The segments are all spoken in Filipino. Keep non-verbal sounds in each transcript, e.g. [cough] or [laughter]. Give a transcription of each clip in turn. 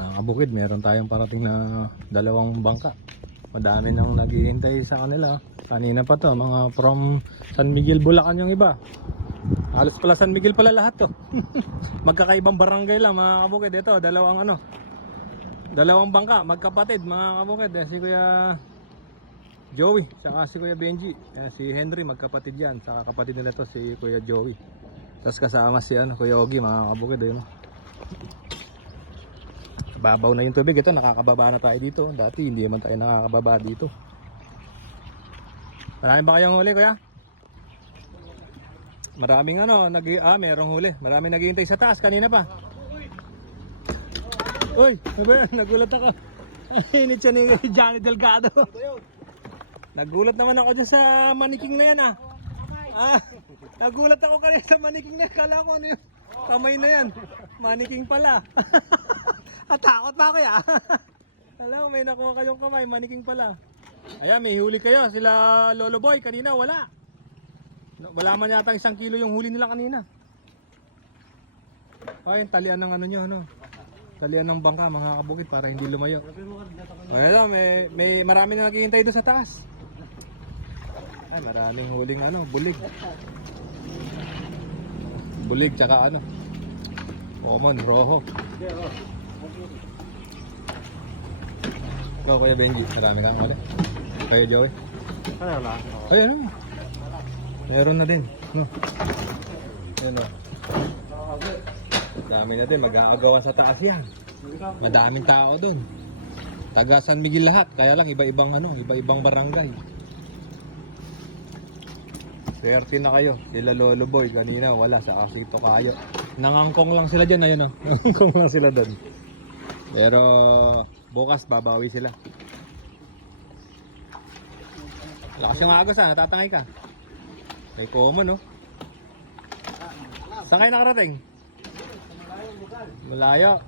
Ah, kabukid, meron tayong parating na dalawang bangka. Madami nang naghihintay sa kanila. Kanina pa to, mga from San Miguel, Bulacan yung iba. Halos pala San Miguel pala lahat to. [laughs] Magkakaibang barangay lang mga kabukid. Ito, dalawang ano. Dalawang bangka, magkapatid mga kabukid. Eh, si Kuya Joey, saka si Kuya Benji. Eh, si Henry, magkapatid yan. Saka kapatid nila to si Kuya Joey. Tapos kasama si ano, Kuya Ogie, mga kabukid. Ayun. Babaw na yung tubig. Ito, nakakababa na tayo dito. Dati hindi naman tayo nakakababa dito. Marami ba kayong huli, kuya? Maraming ano, nag ah, merong huli. Maraming naghihintay sa taas kanina pa. Uy, [laughs] nagulat ako. Init siya ni [laughs] Johnny Delgado. Nagulat naman ako dyan sa maniking na yan ah. Ah, nagulat ako kanina sa maniking na. Kala ko ano yun. Kamay na yan. Maniking pala. [laughs] Takot pa ako ya. [laughs] Mo, may nakuha kayong kamay. Maniking pala. Ayan, may huli kayo. Sila Lolo Boy, kanina wala. Wala man yata isang kilo yung huli nila kanina. Ay, talian ng ano nyo, ano. Talian ng bangka, mga kabukit, para hindi lumayo. Ano may, may marami na naghihintay doon sa taas. Ay, maraming huling ano, bulig. Bulig, tsaka ano. Common, roho. Ikaw, Kuya Benji, marami kang huli. Kuya Joey. Ano na? Ay, ano? Meron na din. No. Ayun o. Dami na din, mag-aagawan sa taas yan. Madaming tao doon. Taga San Miguel lahat, kaya lang iba-ibang ano, iba-ibang barangay. Swerte na kayo, sila Lolo Boy kanina wala sa Asito kayo. Nangangkong lang sila diyan, ayun oh. [laughs] Nangangkong lang sila doon. Pero bukas babawi sila. Lakas yung agos ah, natatangay ka. Kay common no. Saan kayo nakarating? Malayo.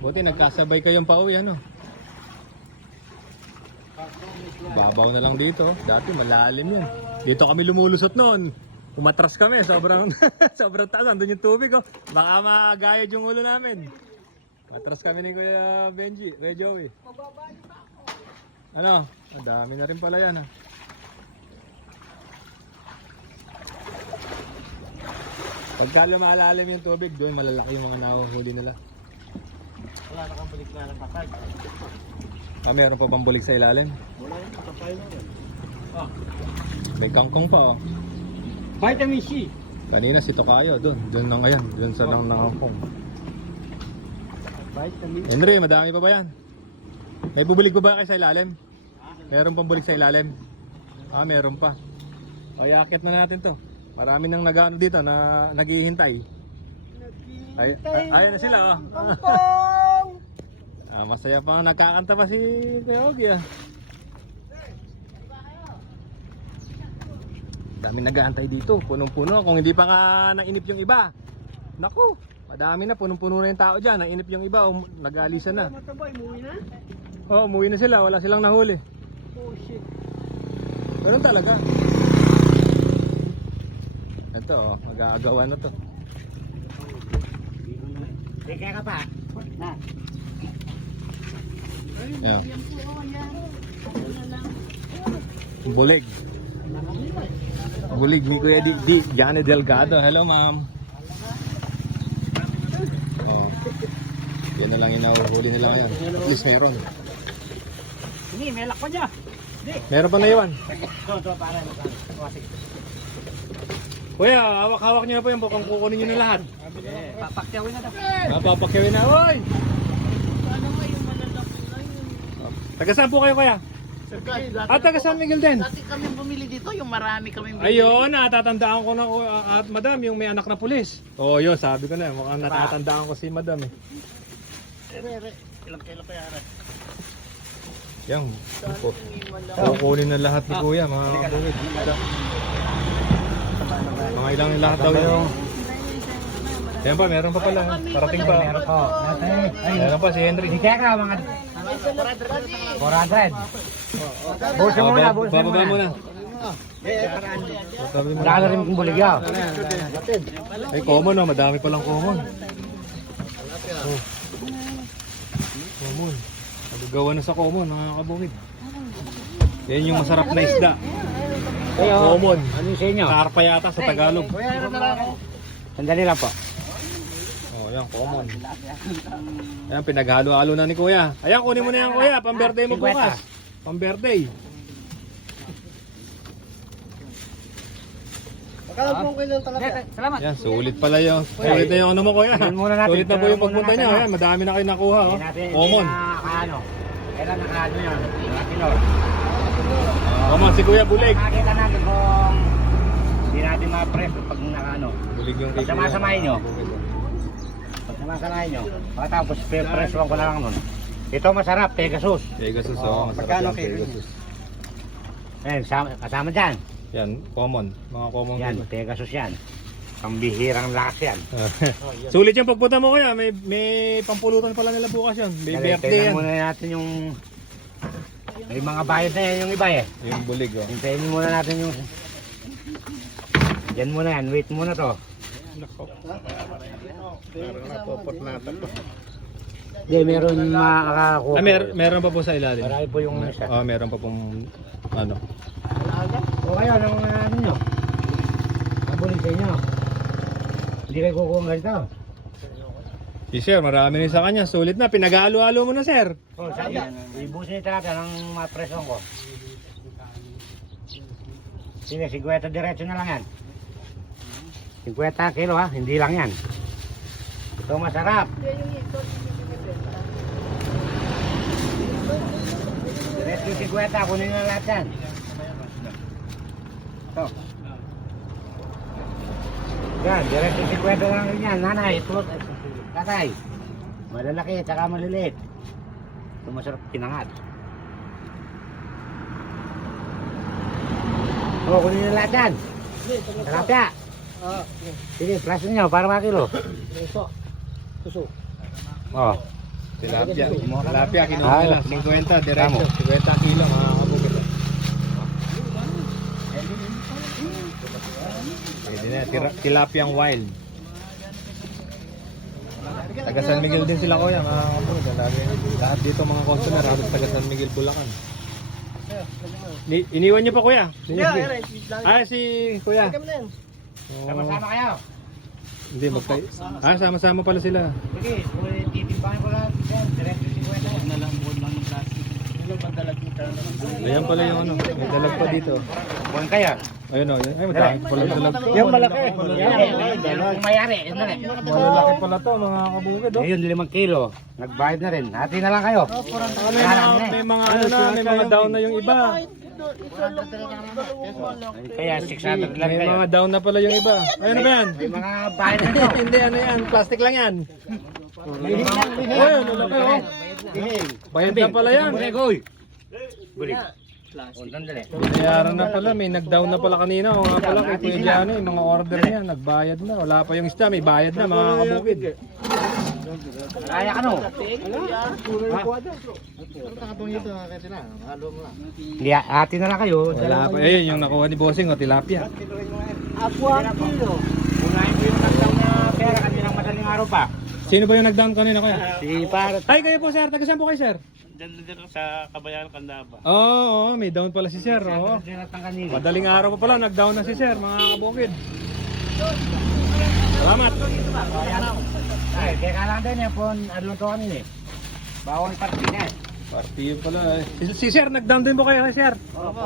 Buti nagkasabay kayong pauwi ano. Babaw na lang dito. Dati malalim yan. Dito kami lumulusot noon. Umatras kami. Sobrang, [laughs] sobrang taas. Andun yung tubig oh. Baka magayad yung ulo namin. Atras kami ni Kuya Benji, Kuya Joey. Ano? Ang dami na rin pala yan ah. Pagka lumalalim yung tubig, doon malalaki yung mga nahuhuli nila. Wala na kang balik na ng patay. Ah, meron pa bang bulik sa ilalim? Wala yung patay na yun. Ah. May kangkong pa oh. Vitamin C. Kanina si Tokayo, doon. Doon nang ayan, doon sa nang nangangkong. Vitamin. Henry, madami pa ba yan? May bubulig pa ba kayo sa ilalim? Meron pang bulik sa ilalim? Ah, meron pa. O, yakit na natin to. Marami nang nag dito na naghihintay. Ay, ay, ayun na sila oh. [laughs] Ah, masaya pa nagkakanta pa si Ogie ah. Dami nag-aantay dito, punong-puno. Kung hindi pa ka nainip yung iba. Naku, madami na, punong-puno na yung tao dyan. Nainip yung iba, um, nag-alisan na. Matabay, muwi na? Oo, oh, umuwi na sila, wala silang nahuli. Oh shit. Ganun talaga. Ito, oh, mag-aagawa na to. Teka ka pa. Na. Ayan. Bulig. Bulig ni Kuya Di, Di Johnny Delgado. Hello, ma'am. Oh. Yan na lang yung nahuhuli nila ngayon. At least meron. Hindi, may lakpa niya. Hindi. Meron pa na iwan. Ito, ito, para. Oh. Kuya, hawak-hawak niyo na po yung bukang kukunin niyo na lahat. Eh, papakyawin na daw. Napapakiwin na. Oy! Taga saan po kayo, kuya? Ah, taga San Miguel din. Dati kami bumili dito, yung marami kami bumili. Ayun, natatandaan ko na ko uh, at madam yung may anak na pulis. Oo, oh, yun, sabi ko na, mukhang natatandaan ko si madam eh. Re, Ilang kilo pa yan? Yan, po. Kukunin na lahat ni kuya, mga kapatid. Mga ilang lahat daw yung... Yan pa, meron pa pala. Parating pa. Oh, Meron pa si Henry. Kaya ka, mga 400. Busin Oh, mo na, ba- busin mo bababa na. muna. Wala na rin kong buligya. Ay, common oh, madami palang common. Oh. Gagawa na sa common, mga kabukid. Yan yung masarap na isda. Kayo, Common. ano yung sa inyo? Karpa yata sa Tagalog. Sandali lang po. Oh, yan, common. Ayan, pinaghalo-halo na ni Kuya. Ayan, kunin mo na yan, Kuya. Pang-birthday mo 50. bukas. Pang-birthday. Salamat. Yan, sulit pala yung. Sulit na yung ano mo, Kuya. Tingnan muna natin, Sulit na po yung pagpunta niya. oh. Ayan, madami na kayo nakuha. Oh. Common. ano, kailan nakaano yan? Mga kilo. Common, si Kuya Bulig. Makakita natin kung hindi natin ma-press pag nakaano. Bulig yung Pag samasamahin nyo. Pag samasamahin nyo. Pagkatapos, press-one ko na lang nun. Ito masarap, Pegasus. Pegasus, Oh, oh. Masarap kilo Pegasus. Sama, kasama dyan. Yan, common. Mga common Yan, kilo. Pegasus yan. Pambihirang lakas yan. [laughs] Sulit yung pagpunta mo kuya, may may pampulutan pala nila bukas yan. May Kaya birthday yan. muna natin yung... May mga bayad na yan yung iba eh. Yung bulig oh. Hintayin muna natin yung... Yan muna yan, wait muna to. Hindi, meron makakakuha. Ah, mer meron pa po sa ilalim. Marami po yung. Oh, meron pa pong ano. O kayo, anong ano nyo? Nabulin sa inyo. Hindi kayo kukuha ng ganito. Si Sir, marami rin sa kanya. Sulit na. Pinag-halo-halo mo na, Sir. O, sa ibusin ni tata ng mga presyon ko. Sige, 50 diretso na lang yan. 50 kilo ha, hindi lang yan. Ito masarap. Diretso 50, kunin na lahat yan. Ito. Yan, diretso 50 lang rin yan. Nanay, ito. Tatay. Malalaki, tsaka maliliit. Ito masarap pinangat. Oh, kunin na lahat yan. Tilapia. Sige, plus nyo para makilo. Oh. Tilapia. Tilapia, kinuha Ah, nila. 50, diretso. Tamo. 50 kilo, mga Pwede na. Tira- Tilapiang wild. Taga San Miguel din sila kuya, mga. Lagi, lahat dito mga customer, halos taga San Miguel, Bulacan. Ni iniwan niyo pa kuya? Ah, si kuya. Oh, Sama-sama kayo. hindi, magkay. Ah, sama-sama pala sila. Sige, kunin- titimpahin ko lang. Yan, diretso 50. Huwag na lang. Ayan pala yung ano, may dalag pa dito. Buwan kaya. Ayun o, ay madami pala yung dalag. Yung malaki. Yan, yung mayari. Yan na rin. Malalaki pala to mga kabukid oh. Ayun, limang kilo. Nagbayad na rin. Hati na lang kayo. May mga, may mga ano na, may mga down na yung iba. Kaya 600 lang May kayo. mga down na pala yung iba. Ayun na ba yan? May mga bayad na. [laughs] Hindi, ano yan, plastic lang yan. Ayun, malaki oh. Bayad na pala yan. Bulig, oy. Bulig. O, sandali. Binayaran na pala, may nag-down na pala kanina. O nga pala, kay Kuya Giano, yung mga order niya, nagbayad na. Wala pa yung isda, may bayad na mga kabukid. Kaya ka no? Hindi, ati na lang kayo. Wala pa, ayun yung nakuha ni Bossing, o tilapia. Unahin ko yung nagdaw na pera kanilang madaling araw pa. Sino ba yung nag-down kanina kuya? Si Parot. Ay, kayo po sir, taga saan po kayo sir? Diyan din sa Kabayan Kandaba. Oo, oo, may down pala si sir. Oo. Madaling araw pa pala, nag-down na si sir, mga kabukid. Salamat. Ay, teka lang din eh, pon, ano to kanina eh. Bawal party na eh. Partiyo pala. eh. Si, si sir, nag-down din po kayo kay sir?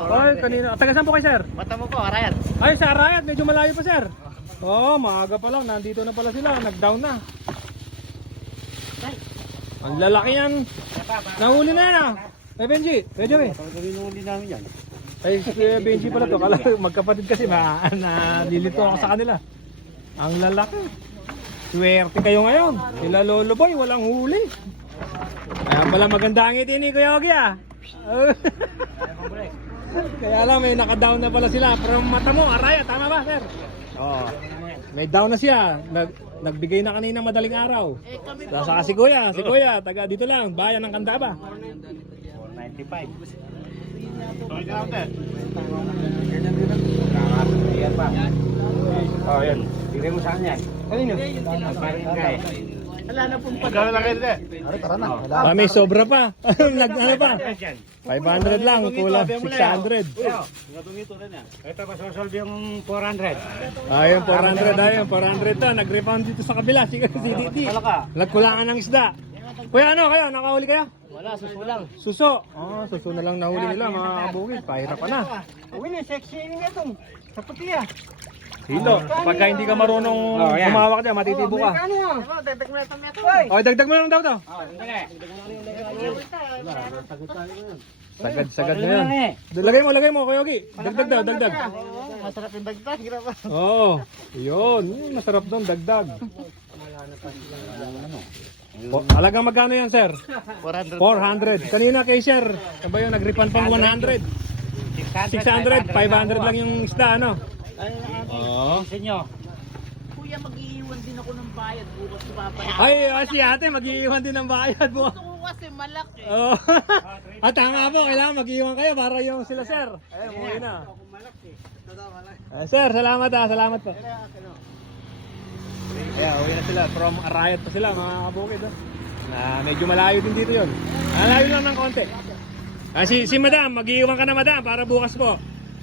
Ay, kanina. Taga saan po kayo sir? Mata mo po, Arayat. Ay, sa Arayat, medyo malayo pa sir. Oo, maaga pa lang, nandito na pala sila, nag-down na. Ang lalaki yan. Nahuli na yan ah. Ay, Benji, medyo eh. Pinuli namin yan. Ay, si Benji pala to. Kala magkapatid kasi, ma nalilito ako sa kanila. Ang lalaki. Swerte kayo ngayon. Sila Lolo Boy, walang huli. Kaya pala maganda ang ngiti ni Kuya Ogie ah. [laughs] Kaya lang may naka-down na pala sila. Pero mata mo, araya, tama ba sir? Oo. May down na siya. Nag, nagbigay na kanina madaling araw. Saka si Kuya, si Kuya, taga dito lang, bayan ng Kandaba. 95. Okay ka lang, Ted. Kakasuriyan pa. Oh, yun. Bigay mo sa kanya. Kanino? Parang kay. Wala na pong Magkano lang kayo din eh? Ah, may sobra pa. [laughs] Nag ano pa? Yan. 500 lang, kulang 600. Ito ba sosolve yung 400? Ayun, 400, ayun, 400 to. Nag-rebound dito sa kabila, si [laughs] si DT. Nagkulangan ng isda. Kuya, ano kayo? Nakahuli kayo? Wala, susulang. Suso. Oh, suso na lang nahuli nila mga kabukid. Pahirap pa na. Uwi na, sexy nga itong. Sa puti ah. Hilo, pagka hindi ka marunong Oh, yan. humawak dyan, matitibo ka. Ano? Oh, dagdag mo lang daw to. Oh, sandali. Sagad-sagad na yan. Lagay mo, lagay mo, Kuya Yogi. Dagdag daw, dagdag. Masarap yung dagdag. Oo. Yun, masarap doon, dagdag. O, Alagang magkano yan, sir? 400. 400. Kanina kay sir, ano ba yun, nag-refund pang 100. 600, 500 lang yung isda, ano? Oo. Sa inyo. Kuya, mag-iiwan din ako ng bayad. Bukas papaya. Ay, ah, si ate, mag-iiwan din ng bayad mo. Gusto ko kasi malaki. Oo. [laughs] At tama po, kailangan mag-iwan kayo para yung sila sir. Ay, umuwi na. Ah, sir, salamat ah, salamat po. Kaya uwi na sila, from Arayat pa sila mga kabukid. ah. Na medyo malayo din dito yun. Malayo lang ng konti. Ah, si, si madam, mag-iwan ka na madam para bukas po.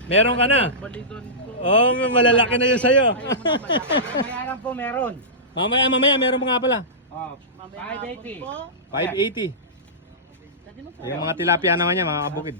Meron ka na. Baligon ko. Oo, oh, malalaki na yun sa'yo. Kaya lang po meron. mamaya, mamaya, meron pa nga pala. Oh, Mamaya 580. po. 580. Pwede mo Yung mga tilapia naman niya, mga kabukid.